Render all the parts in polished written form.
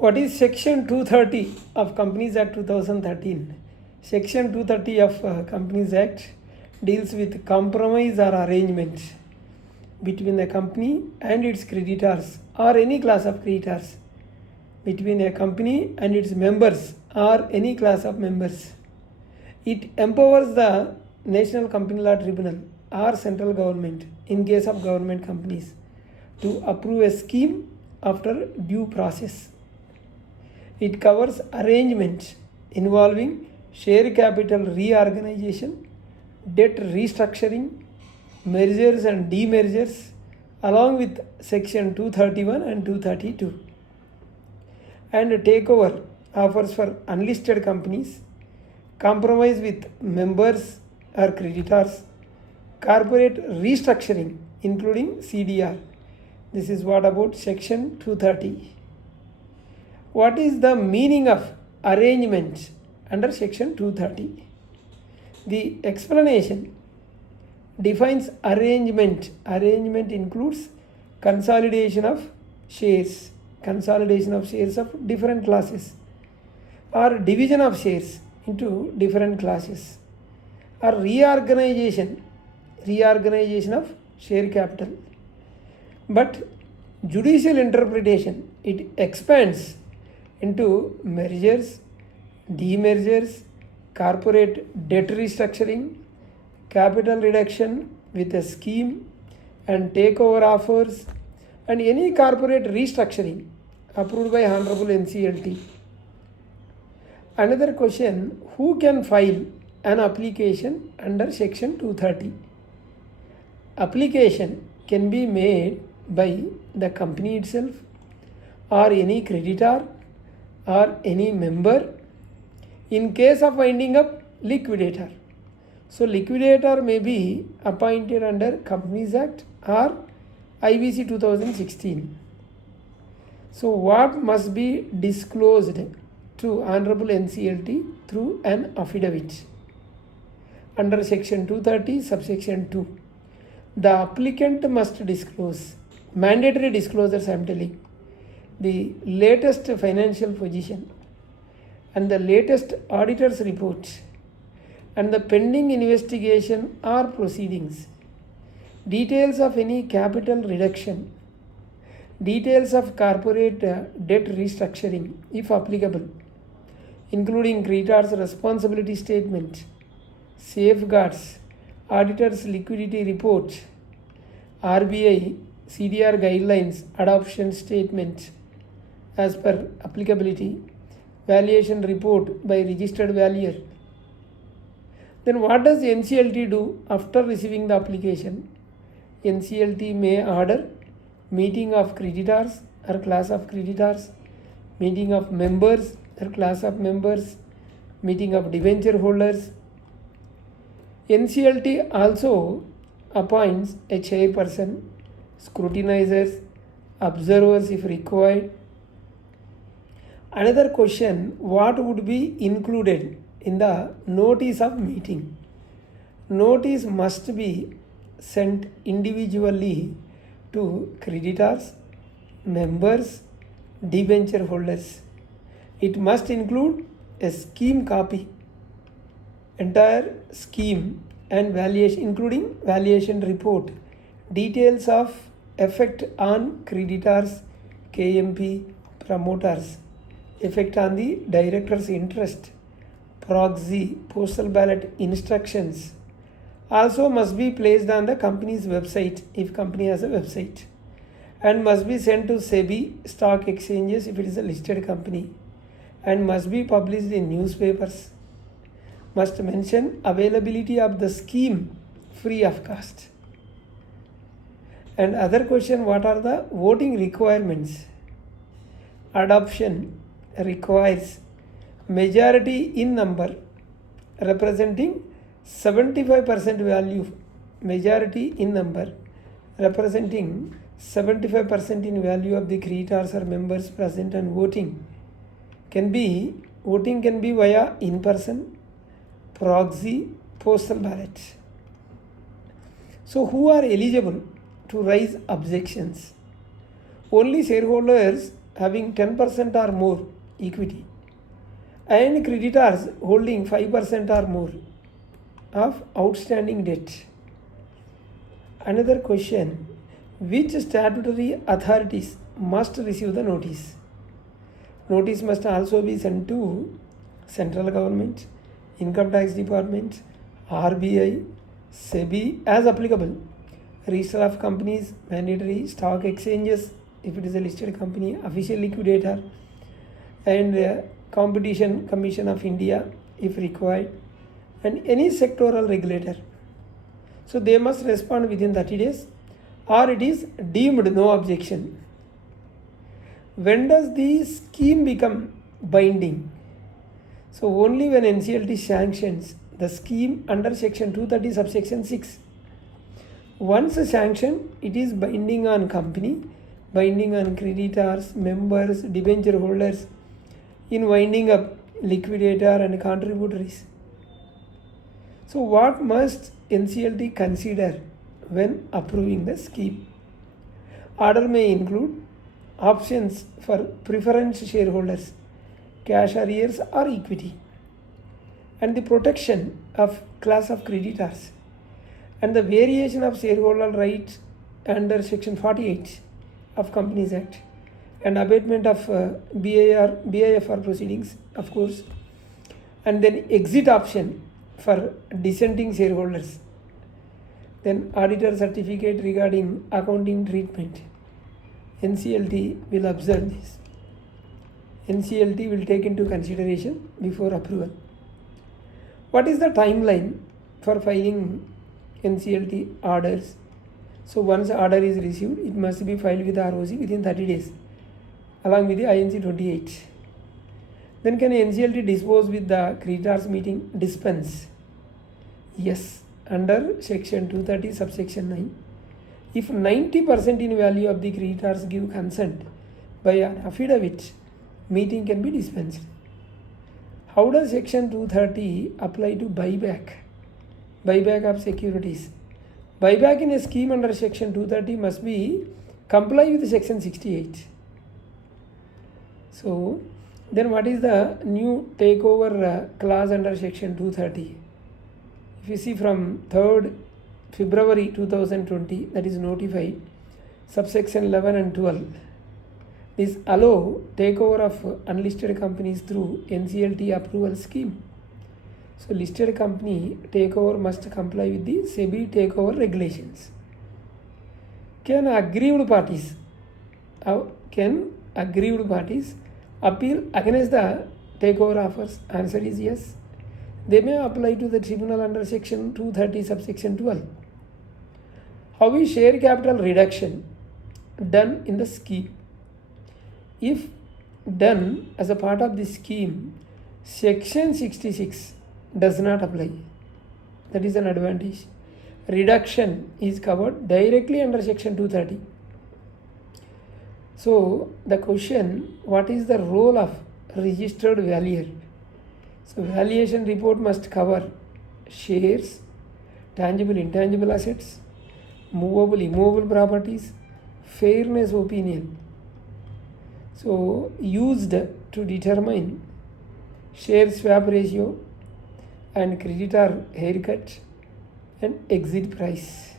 What is Section 230 of Companies Act 2013? Section 230 of Companies Act deals with compromise or arrangement between a company and its creditors or any class of creditors, between a company and its members or any class of members. It empowers the National Company Law Tribunal or central government in case of government companies to approve a scheme after due process. It covers arrangements involving share capital reorganization, debt restructuring, mergers and demergers, along with Section 231 and 232. And takeover offers for unlisted companies, compromise with members or creditors, corporate restructuring including CDR. This is what about Section 230. What is the meaning of arrangement under Section 230? The explanation defines arrangement. Arrangement includes consolidation of shares of different classes, or division of shares into different classes, or reorganization of share capital. But judicial interpretation, it expands into mergers, demergers, corporate debt restructuring, capital reduction with a scheme, and takeover offers, and any corporate restructuring approved by Honorable NCLT. Another question, who can file an application under Section 230? Application can be made by the company itself, or any creditor, or any member, in case of winding up liquidator. So liquidator may be appointed under Companies Act or IBC 2016. So what must be disclosed to Honorable NCLT through an affidavit? Under Section 230, subsection 2, the applicant must disclose, mandatory disclosures I am telling, the latest financial position and the latest auditor's report and the pending investigation or proceedings, details of any capital reduction, details of corporate debt restructuring if applicable, including creditors' responsibility statement, safeguards, auditor's liquidity report, RBI CDR guidelines adoption statement as per applicability, valuation report by registered valuer. Then what does NCLT do after receiving the application? NCLT may order meeting of creditors or class of creditors, meeting of members or class of members, meeting of debenture holders. NCLT also appoints a chairperson, scrutinizers, observers if required. Another question, what would be included in the notice of meeting? Notice must be sent individually to creditors, members, debenture holders. It must include a scheme copy, entire scheme and valuation, including valuation report, details of effect on creditors, KMP, promoters, effect on the director's interest, proxy, postal ballot instructions. Also must be placed on the company's website if company has a website, and must be sent to SEBI stock exchanges if it is a listed company, and must be published in newspapers. Must mention availability of the scheme free of cost. And other question, what are the voting requirements? Adoption requires majority in number representing 75% value, majority in number representing 75% in value of the creditors or members present and voting. Voting can be via in-person, proxy, postal ballot. So who are eligible to raise objections? Only shareholders having 10% or more equity, and creditors holding 5% or more of outstanding debt. Another question: which statutory authorities must receive the notice? Notice must also be sent to central government, income tax department, RBI, SEBI as applicable, register of companies mandatory, stock exchanges if it is a listed company, official liquidator, and Competition Commission of India if required, and any sectoral regulator. So they must respond within 30 days, or it is deemed no objection. When does the scheme become binding? So only when NCLT sanctions the scheme under section 230 subsection 6. Once sanctioned, it is binding on company, binding on creditors, members, debenture holders, in winding up liquidator and contributories. So what must NCLT consider when approving the scheme? Order may include options for preference shareholders, cash arrears or equity, and the protection of class of creditors, and the variation of shareholder rights under section 48 of Companies Act, and abatement of BIFR proceedings, of course, and then exit option for dissenting shareholders, then auditor certificate regarding accounting treatment. NCLT will observe this. NCLT will take into consideration before approval. What is the timeline for filing NCLT orders? So once order is received, it must be filed with ROC within 30 days along with the INC 28. Then can NCLT dispose with the creditors meeting? Dispense. Yes, under section 230 subsection 9. If 90% in value of the creditors give consent by an affidavit, meeting can be dispensed. How does section 230 apply to buyback? Buyback of securities. Buyback in a scheme under section 230 must be comply with section 68. So then what is the new takeover clause under section 230? If you see from 3rd February 2020, that is notified, subsection 11 and 12, this allow takeover of unlisted companies through NCLT approval scheme. So listed company takeover must comply with the SEBI takeover regulations. Can aggrieved parties appeal against the takeover offers? Answer is yes. They may apply to the tribunal under section 230 subsection 12. How is share capital reduction done in the scheme? If done as a part of the scheme, section 66 does not apply. That is an advantage. Reduction is covered directly under section 230. So the question, what is the role of registered valuer? So valuation report must cover shares, tangible, intangible assets, movable, immovable properties, fairness opinion. So used to determine share swap ratio and creditor haircut and exit price.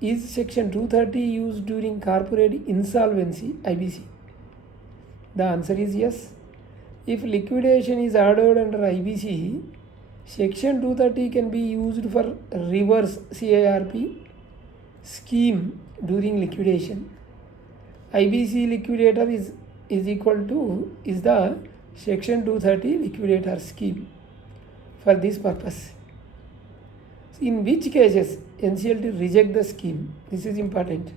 Is section 230 used during corporate insolvency, IBC? The answer is yes. If liquidation is ordered under IBC, section 230 can be used for reverse CIRP scheme during liquidation. IBC liquidator is the section 230 liquidator scheme for this purpose. In which cases NCLT reject the scheme? This is important.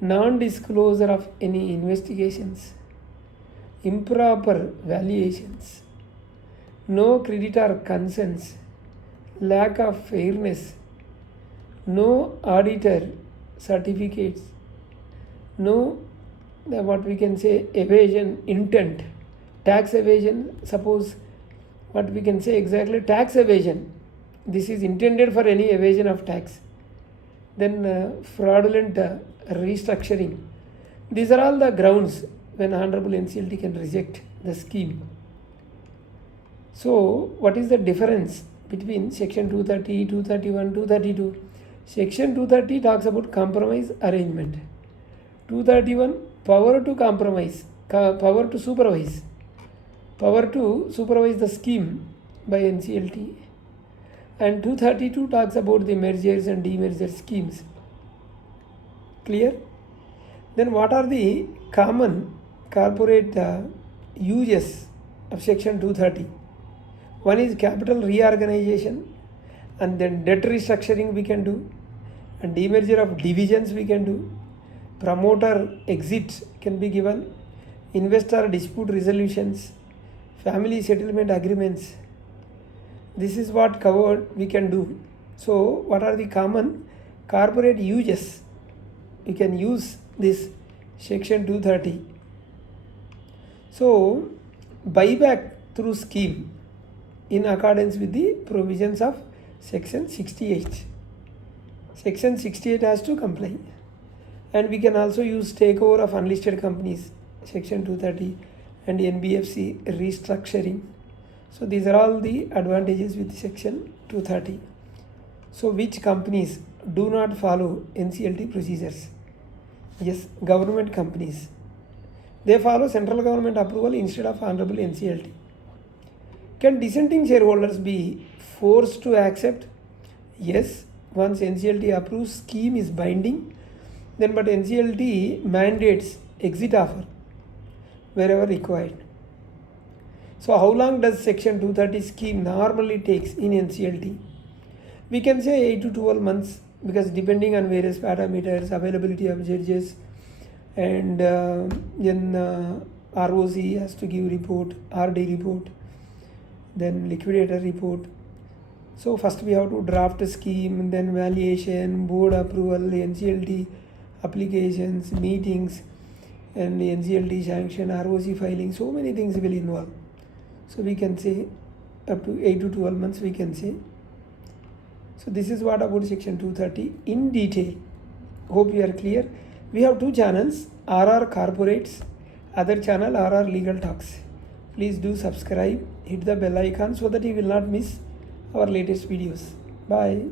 Non-disclosure of any investigations, improper valuations, no creditor consents, lack of fairness, no auditor certificates, no what we can say evasion intent, tax evasion, suppose what we can say exactly tax evasion, this is intended for any evasion of tax. Then fraudulent restructuring, These are all the grounds when Honorable NCLT can reject the scheme. So what is the difference between section 230, 231, 232? Section 230 talks about compromise arrangement. 231, power to compromise, power to supervise the scheme by NCLT. And 232 talks about the mergers and demerger schemes. Clear? Then what are the common corporate uses of section 230? One is capital reorganization, and then debt restructuring we can do, and demerger of divisions we can do, promoter exit can be given, investor dispute resolutions, family settlement agreements. This is what covered we can do. So what are the common corporate uses? We can use this section 230. So buyback through scheme in accordance with the provisions of section 68. Section 68 has to comply. And we can also use takeover of unlisted companies, section 230, and NBFC restructuring. So these are all the advantages with section 230. So which companies do not follow NCLT procedures? Yes, government companies. They follow central government approval instead of Honorable NCLT. Can dissenting shareholders be forced to accept? Yes, once NCLT approves scheme is binding, then but NCLT mandates exit offer wherever required. So how long does section 230 scheme normally takes in NCLT? We can say 8 to 12 months, because depending on various parameters, availability of judges, and then ROC has to give report, RD report, then liquidator report. So first we have to draft a scheme, then valuation, board approval, NCLT applications, meetings, and NCLT sanction, ROC filing. So many things will involve. So we can say up to 8 to 12 months we can say. So this is what about section 230 in detail. Hope you are clear. We have two channels, RR Corporates, other channel RR Legal Talks. Please do subscribe, hit the bell icon so that you will not miss our latest videos. Bye.